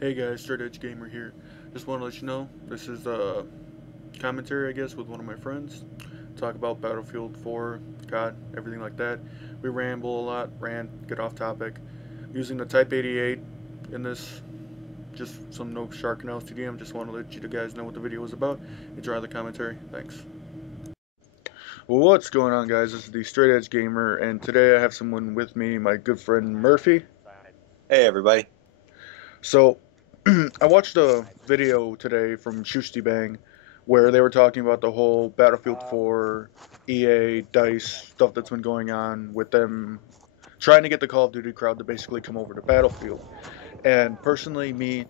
Hey guys, Straight Edge Gamer here. Just want to let you know this is a commentary, I guess, with one of my friends. Talk about Battlefield 4, God, everything like that. We ramble a lot, rant, get off topic. Using the Type 88 in this, just some no shark now TDM. Just want to let you guys know what the video was about. Enjoy the commentary. Thanks. Well, what's going on, guys? This is the Straight Edge Gamer, and today I have someone with me, my good friend Murphy. Hey everybody. So, I watched a video today from Shusty Bang where they were talking about the whole Battlefield 4, EA, DICE stuff that's been going on with them trying to get the Call of Duty crowd to basically come over to Battlefield. And personally,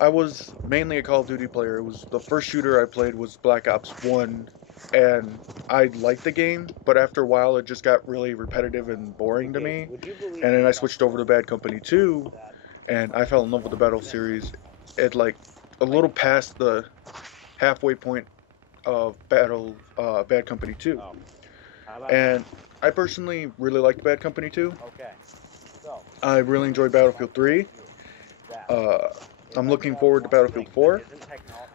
I was mainly a Call of Duty player. It was the first shooter I played was Black Ops 1, and I liked the game, but after a while it just got really repetitive and boring to me. And then I switched over to Bad Company 2, and I fell in love with the Battle series at like a little past the halfway point of Bad Company 2. And I personally really liked Bad Company 2. I really enjoyed Battlefield 3. I'm looking forward to Battlefield 4.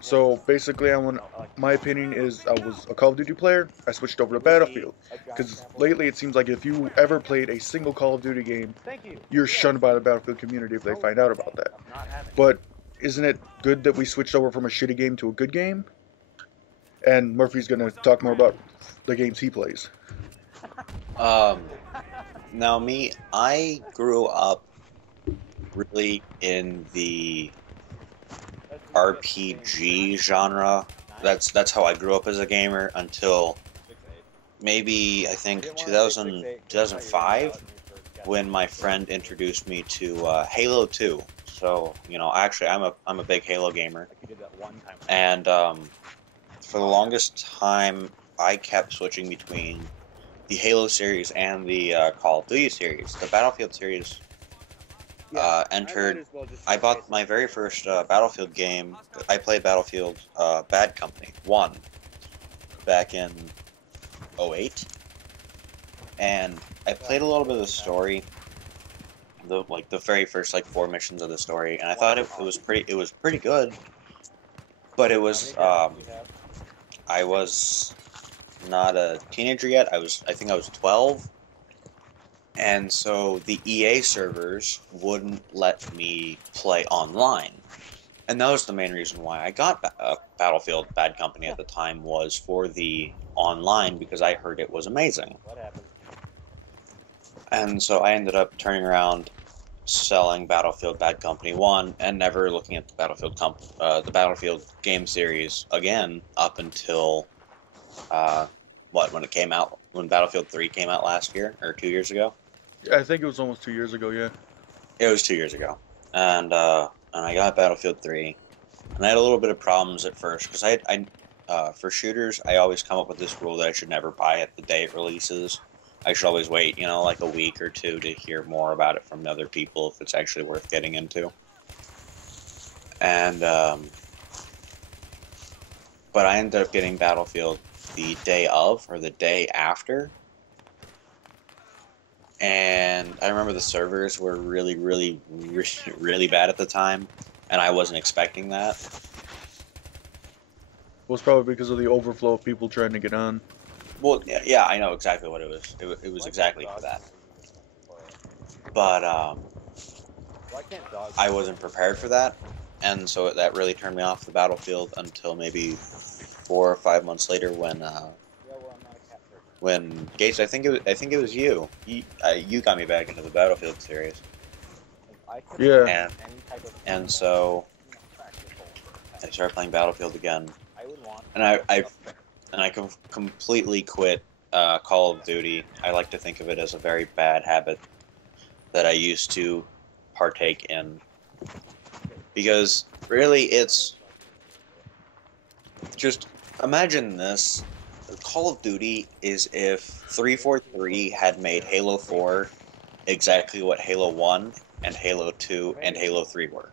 So basically, my opinion is I was a Call of Duty player. I switched over to Battlefield because lately it seems like if you ever played a single Call of Duty game, you're shunned by the Battlefield community if they find out about that. But isn't it good that we switched over from a shitty game to a good game? And Murphy's gonna talk more about the games he plays. Um, Now me, I grew up really in the RPG genre. That's how I grew up as a gamer until maybe I think 2005 when my friend introduced me to Halo 2. So, actually I'm a big Halo gamer. And for the longest time I kept switching between the Halo series and the Call of Duty series. The Battlefield series entered. I bought my very first Battlefield game. I played Battlefield Bad Company 1 back in '08, and I played a little bit of the story, the very first 4 missions of the story, and I thought it was pretty good, but it was I was not a teenager yet. I think I was 12. And so the EA servers wouldn't let me play online. And that was the main reason why I got Battlefield Bad Company at the time, was for the online, because I heard it was amazing. And so I ended up turning around, selling Battlefield Bad Company 1, and never looking at the Battlefield game series again up until when Battlefield 3 came out last year, or 2 years ago? I think it was almost 2 years ago, yeah. It was 2 years ago. And I got Battlefield 3, and I had a little bit of problems at first, because for shooters, I always come up with this rule that I should never buy it the day it releases. I should always wait, like a week or two to hear more about it from other people if it's actually worth getting into. And, but I ended up getting Battlefield the day of, or the day after. And I remember the servers were really, really, really, really bad at the time, and I wasn't expecting that. Well, it's probably because of the overflow of people trying to get on. Well, yeah, I know exactly what it was. It was exactly for that. But I wasn't prepared for that, and so that really turned me off the Battlefield until maybe 4 or 5 months later when Gates, I think it was you. You got me back into the Battlefield series. Yeah. And so I started playing Battlefield again, and I completely quit Call of Duty. I like to think of it as a very bad habit that I used to partake in, because really it's just, imagine this. Call of Duty is if 343 had made Halo 4 exactly what Halo 1 and Halo 2 and Halo 3 were.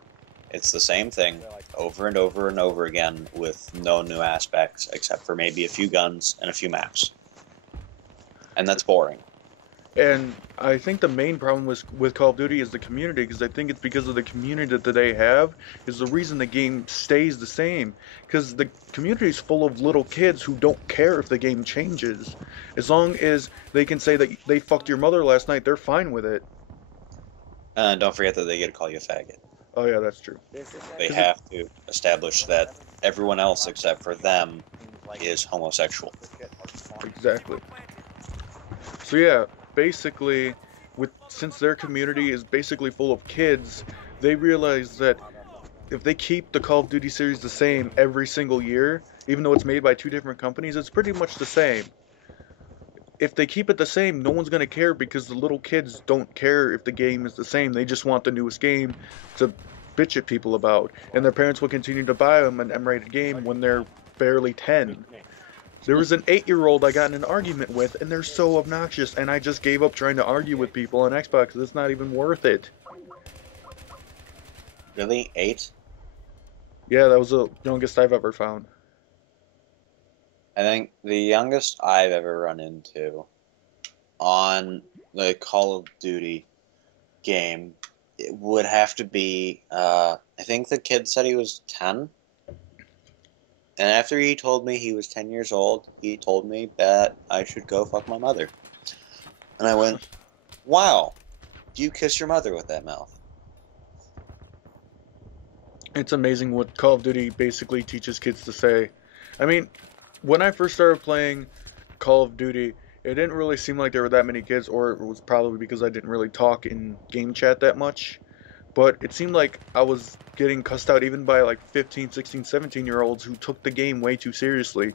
It's the same thing over and over and over again with no new aspects except for maybe a few guns and a few maps. And that's boring. And I think the main problem with Call of Duty is the community, because I think it's because of the community that they have is the reason the game stays the same. Because the community is full of little kids who don't care if the game changes. As long as they can say that they fucked your mother last night, they're fine with it. Don't forget that they get to call you a faggot. Oh yeah, that's true. They 'Cause have to establish that everyone else except for them is homosexual. Exactly. So yeah, basically, since their community is basically full of kids, they realize that if they keep the Call of Duty series the same every single year, even though it's made by two different companies, it's pretty much the same. If they keep it the same, no one's going to care because the little kids don't care if the game is the same. They just want the newest game to bitch at people about. And their parents will continue to buy them an M-rated game when they're barely 10. There was an 8-year-old I got in an argument with, and they're so obnoxious, and I just gave up trying to argue with people on Xbox because it's not even worth it. Really? 8? Yeah, that was the youngest I've ever found. I think the youngest I've ever run into on the Call of Duty game, it would have to be, I think the kid said he was 10. And after he told me he was 10 years old, he told me that I should go fuck my mother. And I went, wow, do you kiss your mother with that mouth? It's amazing what Call of Duty basically teaches kids to say. I mean, when I first started playing Call of Duty, it didn't really seem like there were that many kids, or it was probably because I didn't really talk in game chat that much. But it seemed like I was getting cussed out even by like 15, 16, 17-year-olds who took the game way too seriously.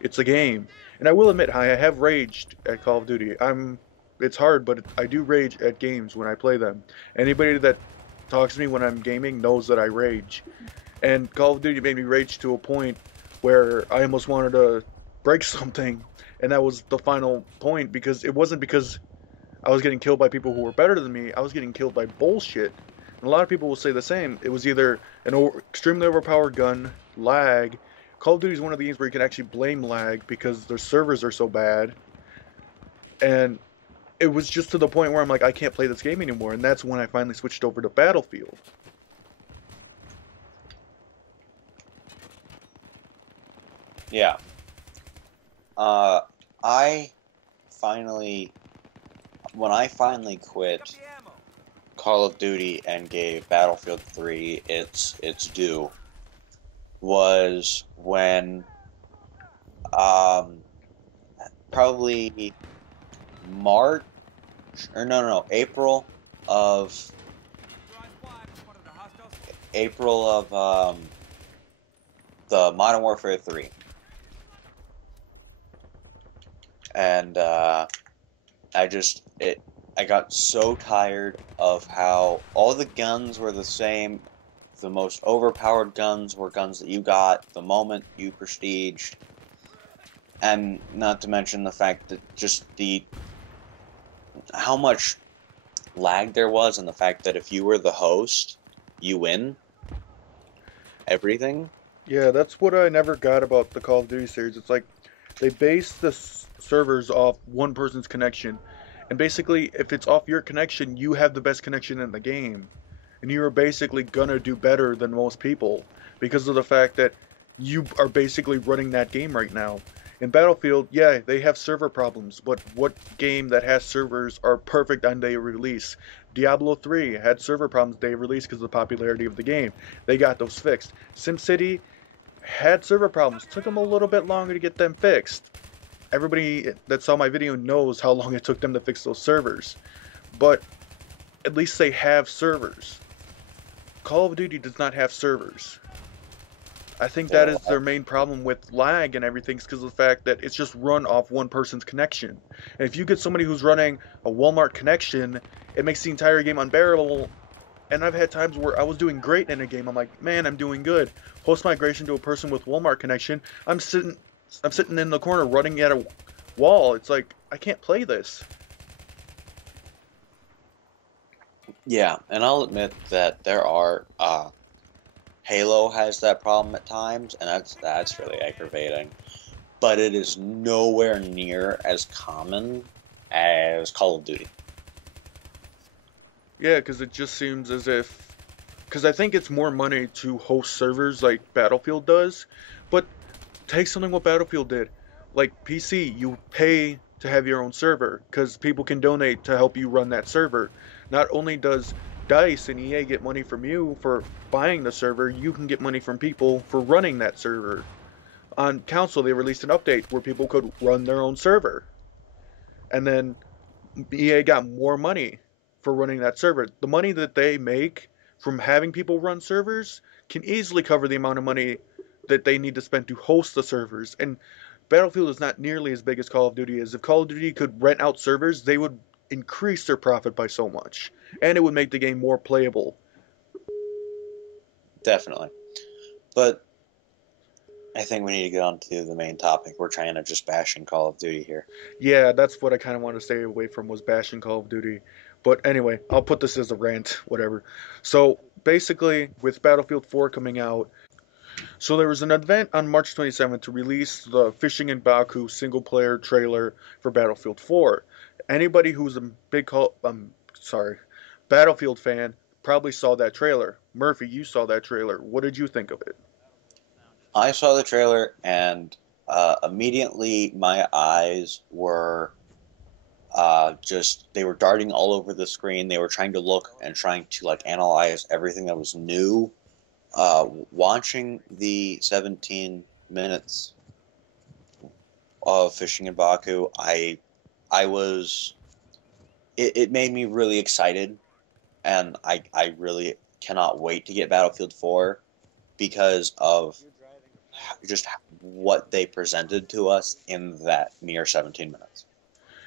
It's a game. And I will admit, I have raged at Call of Duty. It's hard, but I do rage at games when I play them. Anybody that talks to me when I'm gaming knows that I rage. And Call of Duty made me rage to a point where I almost wanted to break something. And that was the final point, because it wasn't because I was getting killed by people who were better than me. I was getting killed by bullshit. And a lot of people will say the same. It was either an extremely overpowered gun, lag. Call of Duty is one of the games where you can actually blame lag because their servers are so bad. And it was just to the point where I'm like, I can't play this game anymore. And that's when I finally switched over to Battlefield. Yeah. I finally, when I finally quit Call of Duty and gave Battlefield 3 its due, was when probably March, or no, April of the Modern Warfare 3. And I got so tired of how all the guns were the same. The most overpowered guns were guns that you got the moment you prestiged. And not to mention the fact that just how much lag there was, and the fact that if you were the host, you win everything. Yeah, that's what I never got about the Call of Duty series. It's like they base the servers off one person's connection. And basically, if it's off your connection, you have the best connection in the game. And you're basically gonna do better than most people because of the fact that you are basically running that game right now. In Battlefield, yeah, they have server problems, but what game that has servers are perfect on day of release? Diablo 3 had server problems day of release because of the popularity of the game. They got those fixed. SimCity had server problems. Took them a little bit longer to get them fixed. Everybody that saw my video knows how long it took them to fix those servers. But at least they have servers. Call of Duty does not have servers. I think that is their main problem with lag and everything, is because of the fact that it's just run off one person's connection. And if you get somebody who's running a Walmart connection, it makes the entire game unbearable. And I've had times where I was doing great in a game. I'm like, man, I'm doing good. Post migration to a person with Walmart connection, I'm sitting in the corner running at a wall. It's like, I can't play this. Yeah, and I'll admit that there are Halo has that problem at times, and that's really aggravating. But it is nowhere near as common as Call of Duty. Yeah, because it just seems as if, because I think it's more money to host servers like Battlefield does, but take something what Battlefield did. Like PC, you pay to have your own server because people can donate to help you run that server. Not only does DICE and EA get money from you for buying the server, you can get money from people for running that server. On console, they released an update where people could run their own server. And then EA got more money for running that server. The money that they make from having people run servers can easily cover the amount of money that they need to spend to host the servers. And Battlefield is not nearly as big as Call of Duty is. If Call of Duty could rent out servers, they would increase their profit by so much, and it would make the game more playable. Definitely. But I think we need to get on to the main topic. We're trying to just bashing Call of Duty here. Yeah, that's what I kind of want to stay away from was bashing Call of Duty. But anyway, I'll put this as a rant, whatever. So basically, with Battlefield 4 coming out, so there was an event on March 27th to release the Fishing in Baku single player trailer for Battlefield 4. Anybody who's a Battlefield fan probably saw that trailer. Murphy, you saw that trailer. What did you think of it? I saw the trailer, and immediately my eyes were they were darting all over the screen. They were trying to look and trying to like analyze everything that was new. Watching the 17 minutes of Fishing in Baku, I was it made me really excited, and I really cannot wait to get Battlefield 4 because of just what they presented to us in that mere 17 minutes.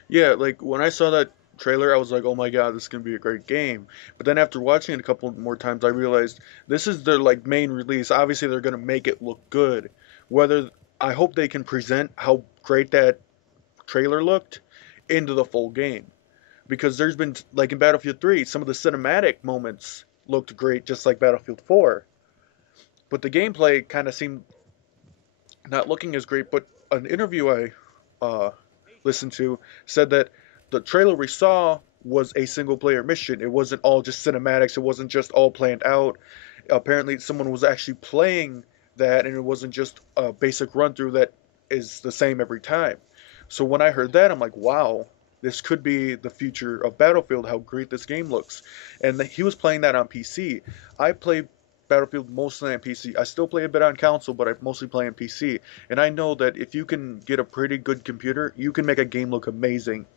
Yeah, like when I saw that trailer, I was like, "Oh my god, this is gonna be a great game." But then after watching it a couple more times, I realized this is their like main release. Obviously, they're gonna make it look good. Whether I hope they can present how great that trailer looked into the full game, because there's been like in Battlefield 3, some of the cinematic moments looked great, just like Battlefield 4. But the gameplay kind of seemed not looking as great. But an interview I listened to said that the trailer we saw was a single player mission. It wasn't all just cinematics. It wasn't just all planned out. Apparently, someone was actually playing that, and it wasn't just a basic run through that is the same every time. So when I heard that, I'm like, wow, this could be the future of Battlefield. How great this game looks! And he was playing that on PC. I play Battlefield mostly on PC. I still play a bit on console, but I mostly play on PC. And I know that if you can get a pretty good computer, you can make a game look amazing.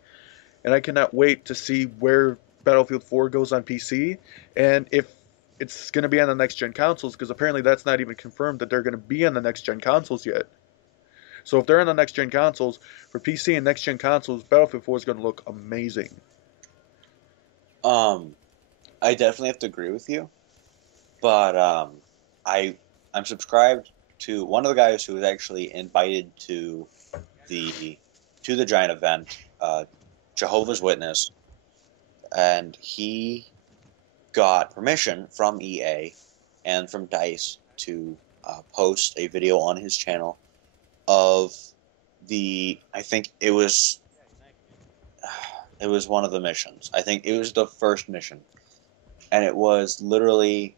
And I cannot wait to see where Battlefield 4 goes on PC and if it's going to be on the next gen consoles, because apparently that's not even confirmed that they're going to be on the next gen consoles yet. So if they're on the next gen consoles, for PC and next gen consoles, Battlefield 4 is going to look amazing. Um, I definitely have to agree with you, but I I'm subscribed to one of the guys who was actually invited the to the giant event, Jehovah's Witness, and he got permission from EA and from DICE to post a video on his channel of I think it was one of the missions. I think it was the first mission, and it was literally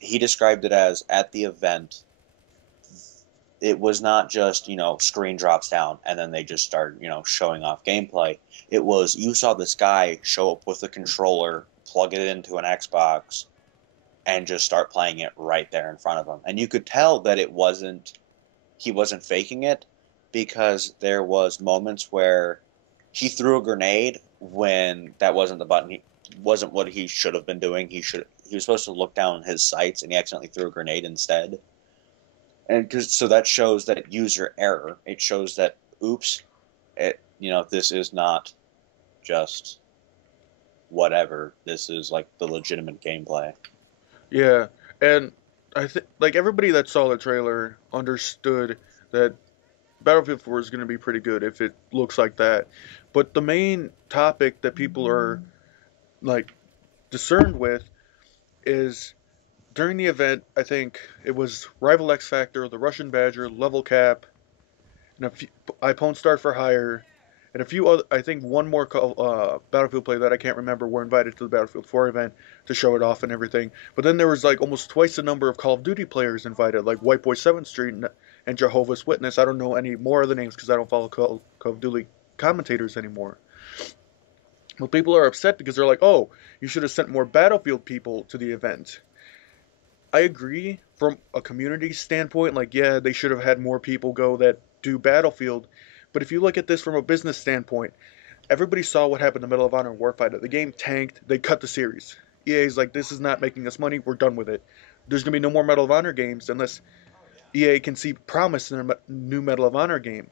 he described it as at the event. It was not just screen drops down and then they just start showing off gameplay. It was you saw this guy show up with a controller, plug it into an Xbox, and just start playing it right there in front of him. And you could tell that he wasn't faking it, because there was moments where he threw a grenade when that wasn't the button. He wasn't what he should have been doing. He was supposed to look down his sights, and he accidentally threw a grenade instead. And so that shows that user error. It shows that oops, this is not just whatever. This is like the legitimate gameplay. Yeah, and I think like everybody that saw the trailer understood that Battlefield 4 is going to be pretty good if it looks like that. But the main topic that people are like discerned with is during the event, I think it was Rival X Factor, the Russian Badger, Level Cap, and a few, iPhone Start for Hire, and a few other. I think one more Battlefield player that I can't remember were invited to the Battlefield 4 event to show it off and everything. But then there was like almost twice the number of Call of Duty players invited, like White Boy 7th Street and Jehovah's Witness. I don't know any more of the names because I don't follow Call of Duty commentators anymore. But people are upset because they're like, oh, you should have sent more Battlefield people to the event. I agree from a community standpoint, like, yeah, they should have had more people go that do Battlefield. But if you look at this from a business standpoint, everybody saw what happened to Medal of Honor and Warfighter. The game tanked, they cut the series. EA's like, this is not making us money, we're done with it. There's going to be no more Medal of Honor games unless EA can see promise in a new Medal of Honor game.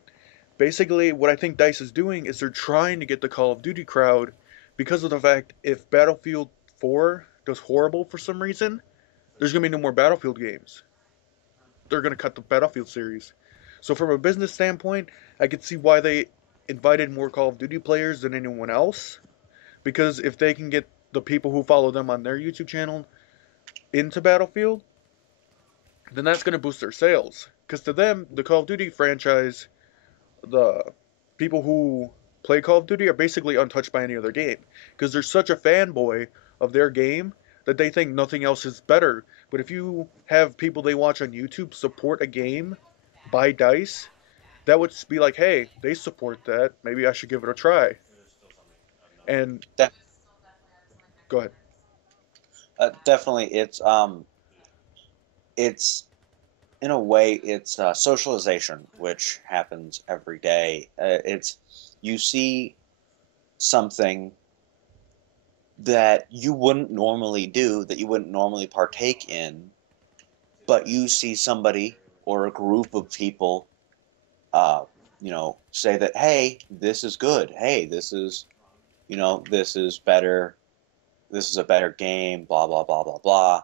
Basically, what I think DICE is doing is they're trying to get the Call of Duty crowd because of the fact if Battlefield 4 does horrible for some reason, there's going to be no more Battlefield games. They're going to cut the Battlefield series. So from a business standpoint, I could see why they invited more Call of Duty players than anyone else. Because if they can get the people who follow them on their YouTube channel into Battlefield, then that's going to boost their sales. Because to them, the Call of Duty franchise, the people who play Call of Duty are basically untouched by any other game. Because they're such a fanboy of their game that they think nothing else is better. But if you have people they watch on YouTube support a game by DICE, that would be like, hey, they support that. Maybe I should give it a try. And De- go ahead. Definitely, it's in a way it's socialization, which happens every day. It's you see something that you wouldn't normally do, that you wouldn't normally partake in, but you see somebody or a group of people, say that, hey, this is good. Hey, this is, this is better. This is a better game. Blah blah blah blah blah.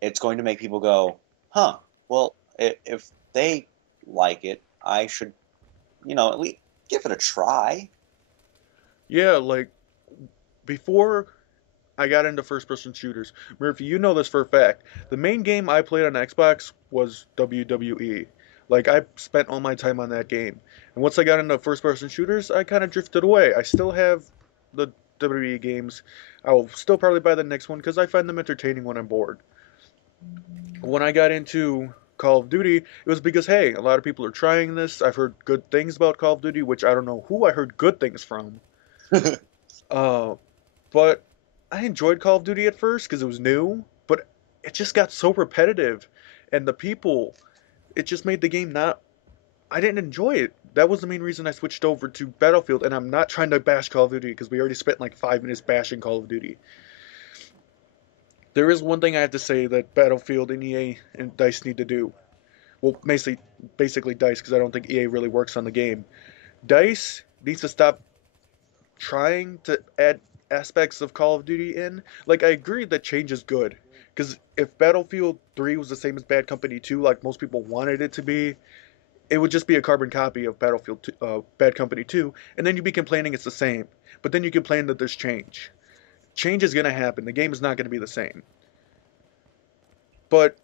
It's going to make people go, huh? Well, if they like it, I should, at least give it a try. Yeah, like before I got into first person shooters, Murphy, you know this for a fact. The main game I played on Xbox was WWE. Like I spent all my time on that game. And once I got into first person shooters, I kind of drifted away. I still have the WWE games. I will still probably buy the next one because I find them entertaining when I'm bored. When I got into Call of Duty, it was because, hey, a lot of people are trying this. I've heard good things about Call of Duty, which I don't know who I heard good things from. But I enjoyed Call of Duty at first because it was new, but it just got so repetitive. And the people, it just made the game not. I didn't enjoy it. That was the main reason I switched over to Battlefield, and I'm not trying to bash Call of Duty because we already spent like 5 minutes bashing Call of Duty. There is one thing I have to say that Battlefield and EA and DICE need to do. Well, basically DICE, because I don't think EA really works on the game. DICE needs to stop trying to add aspects of Call of Duty in. Like, I agree that change is good. Because if Battlefield 3 was the same as Bad Company 2, like most people wanted it to be, it would just be a carbon copy of Bad Company 2, and then you'd be complaining it's the same. But then you complain that there's change. Change is going to happen. The game is not going to be the same. But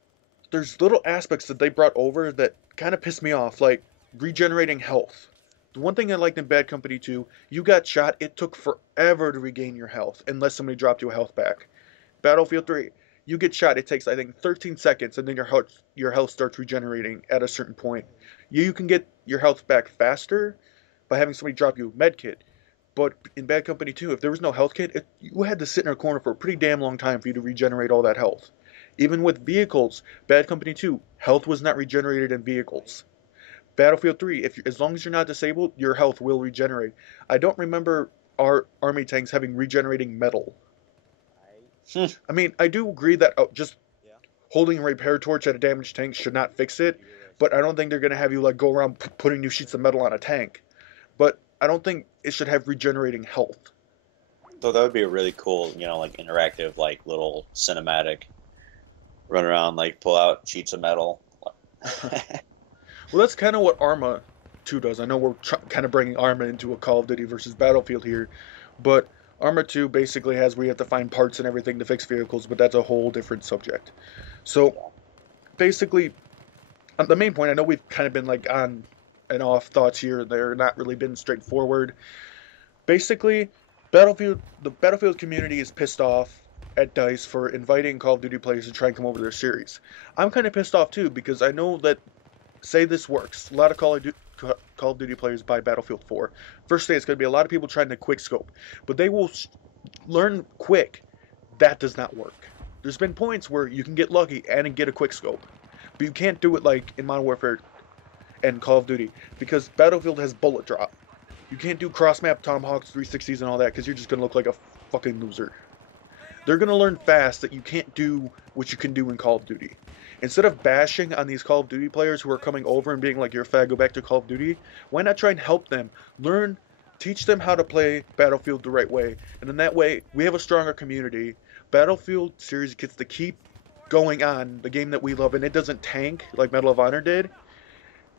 there's little aspects that they brought over that kind of pissed me off, like regenerating health. The one thing I liked in Bad Company 2, you got shot, it took forever to regain your health, unless somebody dropped you a health back. Battlefield 3, you get shot, it takes, I think, 13 seconds, and then your health starts regenerating at a certain point. You can get your health back faster by having somebody drop you a med kit. But in Bad Company 2, if there was no health kit, you had to sit in a corner for a pretty damn long time for you to regenerate all that health. Even with vehicles, Bad Company 2, health was not regenerated in vehicles. Battlefield 3, as long as you're not disabled, your health will regenerate. I don't remember our army tanks having regenerating metal. I mean, I do agree that just holding a repair torch at a damaged tank should not fix it, but I don't think they're going to have you like go around putting new sheets of metal on a tank. But I don't think it should have regenerating health. Though that would be a really cool, like interactive, like little cinematic run around, like pull out sheets of metal. Well, that's kind of what Arma 2 does. I know we're kind of bringing Arma into a Call of Duty versus Battlefield here, but Arma 2 basically has where you have to find parts and everything to fix vehicles, but that's a whole different subject. So basically, the main point, I know we've kind of been like on and off thoughts here and there, not really been straightforward. Basically, the Battlefield community is pissed off at DICE for inviting Call of Duty players to try and come over to their series. I'm kind of pissed off too because I know that, say this works, a lot of Call of Duty players buy Battlefield 4. First day, it's going to be a lot of people trying to quick scope, but they will learn quick that does not work. There's been points where you can get lucky and get a quick scope, but you can't do it like in Modern Warfare and Call of Duty because Battlefield has bullet drop. You can't do cross-map Tomahawks, 360s, and all that because you're just going to look like a fucking loser. They're going to learn fast that you can't do what you can do in Call of Duty. Instead of bashing on these Call of Duty players who are coming over and being like, you're a fag, go back to Call of Duty, why not try and help them? Learn, teach them how to play Battlefield the right way. And in that way, we have a stronger community. Battlefield series gets to keep going on, the game that we love, and it doesn't tank like Medal of Honor did.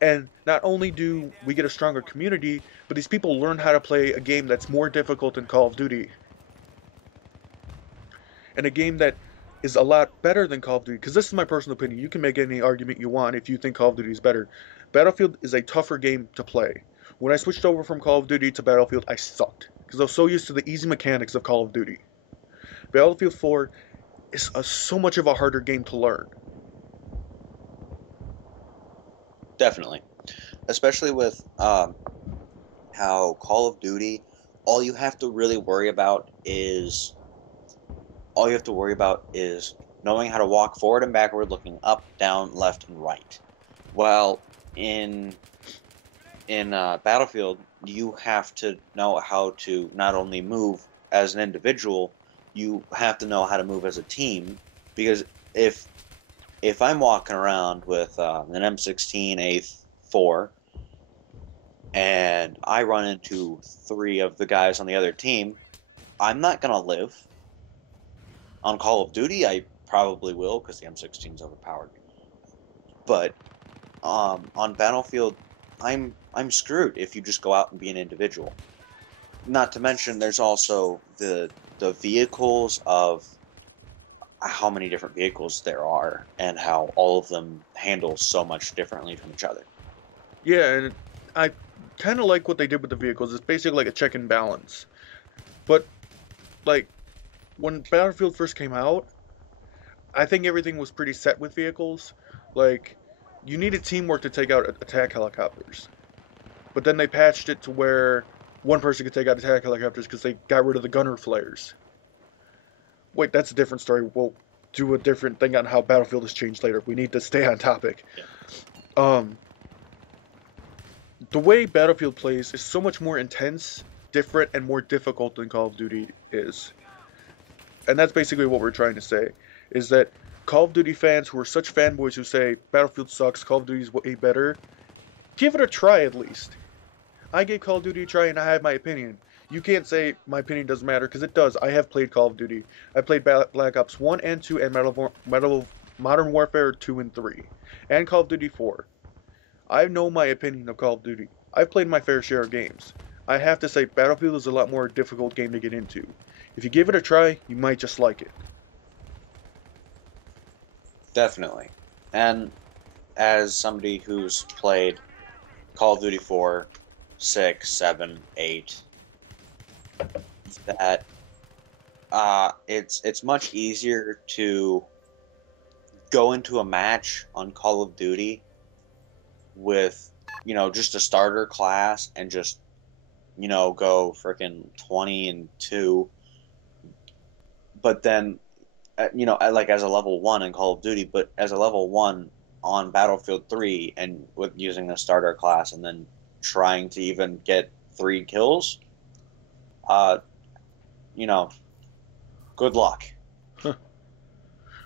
And not only do we get a stronger community, but these people learn how to play a game that's more difficult than Call of Duty. And a game that is a lot better than Call of Duty. Because this is my personal opinion. You can make any argument you want if you think Call of Duty is better. Battlefield is a tougher game to play. When I switched over from Call of Duty to Battlefield, I sucked. Because I was so used to the easy mechanics of Call of Duty. Battlefield 4 is so much of a harder game to learn. Definitely. Especially with how Call of Duty, all you have to really worry about is knowing how to walk forward and backward, looking up, down, left, and right. While in Battlefield, you have to know how to not only move as an individual, you have to know how to move as a team. Because if I'm walking around with an M16 A4 and I run into 3 of the guys on the other team, I'm not gonna live. On Call of Duty, I probably will because the M16 is overpowered. But on Battlefield, I'm screwed if you just go out and be an individual. Not to mention, there's also the vehicles of how many different vehicles there are and how all of them handle so much differently from each other. Yeah, and I kind of like what they did with the vehicles. It's basically like a check and balance. But, like, when Battlefield first came out, I think everything was pretty set with vehicles. Like, you needed teamwork to take out attack helicopters. But then they patched it to where one person could take out attack helicopters because they got rid of the gunner flares. Wait, that's a different story. We'll do a different thing on how Battlefield has changed later. We need to stay on topic. Yeah. The way Battlefield plays is so much more intense, different, and more difficult than Call of Duty is. And that's basically what we're trying to say, is that Call of Duty fans who are such fanboys who say Battlefield sucks, Call of Duty is way better, give it a try at least. I gave Call of Duty a try and I have my opinion. You can't say my opinion doesn't matter, because it does. I have played Call of Duty. I played Black Ops 1 and 2 and Modern Warfare 2 and 3. And Call of Duty 4. I know my opinion of Call of Duty. I've played my fair share of games. I have to say Battlefield is a lot more difficult game to get into. If you give it a try, you might just like it. Definitely. And as somebody who's played Call of Duty 4, 6, 7, 8, that it's much easier to go into a match on Call of Duty with, just a starter class and just, go freaking 20-2. But then, like as a level 1 in Call of Duty, but as a level 1 on Battlefield 3 and with using the starter class and then trying to even get 3 kills, good luck.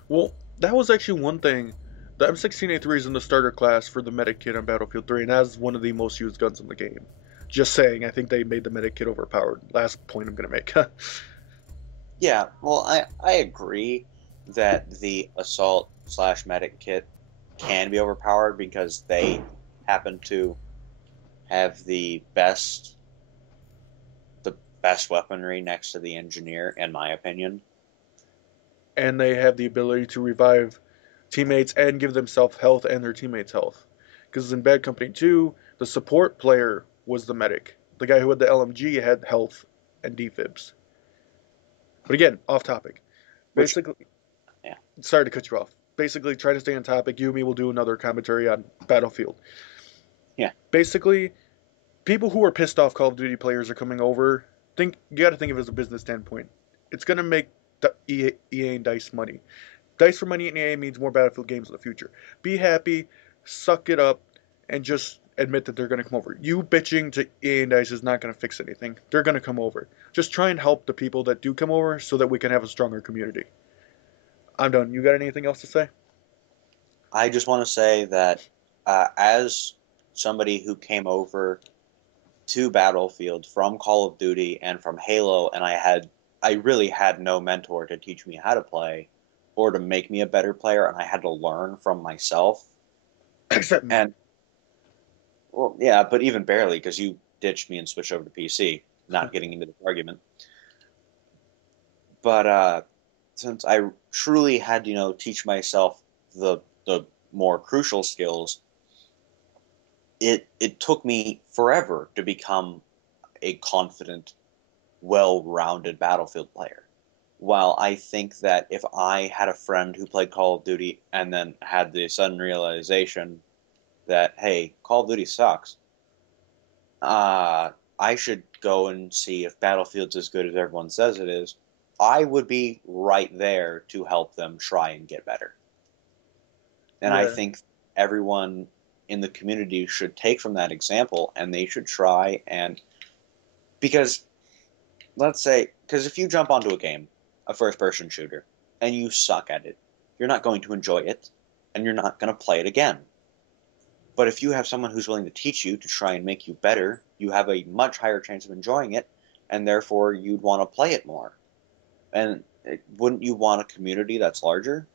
Well, that was actually one thing. The M16A3 is in the starter class for the medic kit on Battlefield 3, and that is one of the most used guns in the game. Just saying, I think they made the medic kit overpowered. Last point I'm going to make. Yeah, well, I agree that the assault/medic kit can be overpowered because they happen to have the best weaponry next to the engineer, in my opinion. And they have the ability to revive teammates and give themselves health and their teammates health. Because in Bad Company 2, The support player was the medic. The guy who had the LMG had health and defibs. But again, off topic. Which, Basically, yeah. sorry to cut you off. Basically, try to stay on topic. You and me will do another commentary on Battlefield. Yeah. Basically, people who are pissed off Call of Duty players are coming over. You got to think of it as a business standpoint. It's gonna make the EA and Dice money. Dice for money in EA means more Battlefield games in the future. Be happy, suck it up, and just admit that they're gonna come over. You bitching to EA and Dice is not gonna fix anything. They're gonna come over. Just try and help the people that do come over so that we can have a stronger community. I'm done. You got anything else to say? I just want to say that as somebody who came over to Battlefield from Call of Duty and from Halo, and I really had no mentor to teach me how to play or to make me a better player, and I had to learn from myself. Except me. And well, yeah, but even barely because you ditched me and switched over to PC. Not getting into this argument, but since I truly had to, teach myself the more crucial skills, it took me forever to become a confident, well-rounded Battlefield player. While I think that if I had a friend who played Call of Duty and then had the sudden realization that, hey, Call of Duty sucks, I should go and see if Battlefield's as good as everyone says it is, I would be right there to help them try and get better. And I Yeah. think everyone in the community should take from that example and they should try and, because let's say, because if you jump onto a game, a first person shooter, and you suck at it, you're not going to enjoy it and you're not going to play it again. But if you have someone who's willing to teach you to try and make you better, you have a much higher chance of enjoying it, and therefore you'd want to play it more. And wouldn't you want a community that's larger?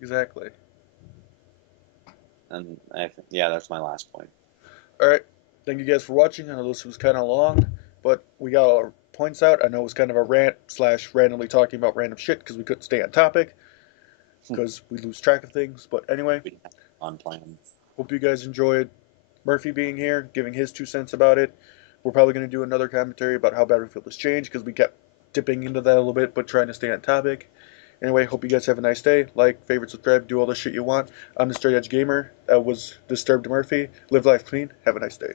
Exactly. And yeah, that's my last point. All right. Thank you guys for watching. I know this was kind of long, but we got our points out. I know it was kind of a rant slash randomly talking about random shit because we couldn't stay on topic because we lose track of things. But anyway, We didn't have on plan. hope you guys enjoyed Murphy being here, giving his 2 cents about it. We're probably going to do another commentary about how Battlefield has changed because we kept dipping into that a little bit, but trying to stay on topic. Anyway, hope you guys have a nice day. Like, favorite, subscribe, do all the shit you want. I'm the Straight Edge Gamer. That was Disturbed Murphy. Live life clean. Have a nice day.